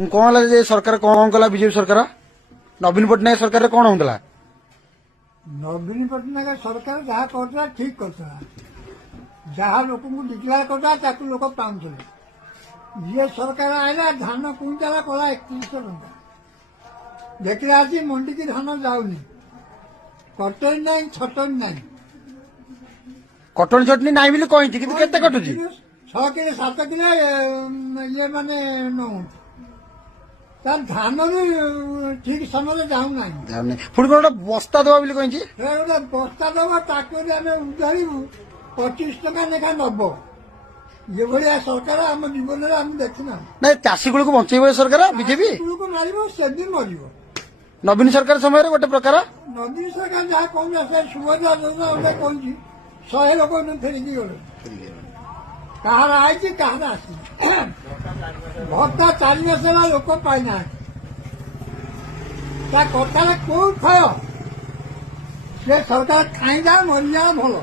कौन है सरकार कौन कला बीजेपी सरकार नवीन पट्टनायक सरकार कौन होता नवीन पट्टनायक सरकार जहाँ करता ठीक करता जहाँ लोक डिक्लेयर करता लोक पाते ये सरकार आईला धान क्विंटाल कला 3100 टका देखिए आज मंडी की धान जाऊनी कटनी ना छटनी ना कटनी छटनी ना बोली कही केते कटुची 6 किलो 7 किलो ये माने नौ धान भी ठीक समय जाऊना पुणी कौन बस्ता दवा बोली कही गोटे बस्ता दब ताक उधारू 25 टका लेखा नब ये भाया सरकार आम जीवन में आम देखना ना चाषी गुड़ को बंचेब सरकार बीजेपी मार से दिन मर नवीन सरकार समय गोटे प्रकार नवीन सरकार जहाँ कह सुभद्रा योजना गोटे कही 100 लोक फेरिकी गले कहार आई कहार आसी भत्ता 4 मास है लोक पाईना कथा कौ थय से सरकार खाई जा मरी जा भल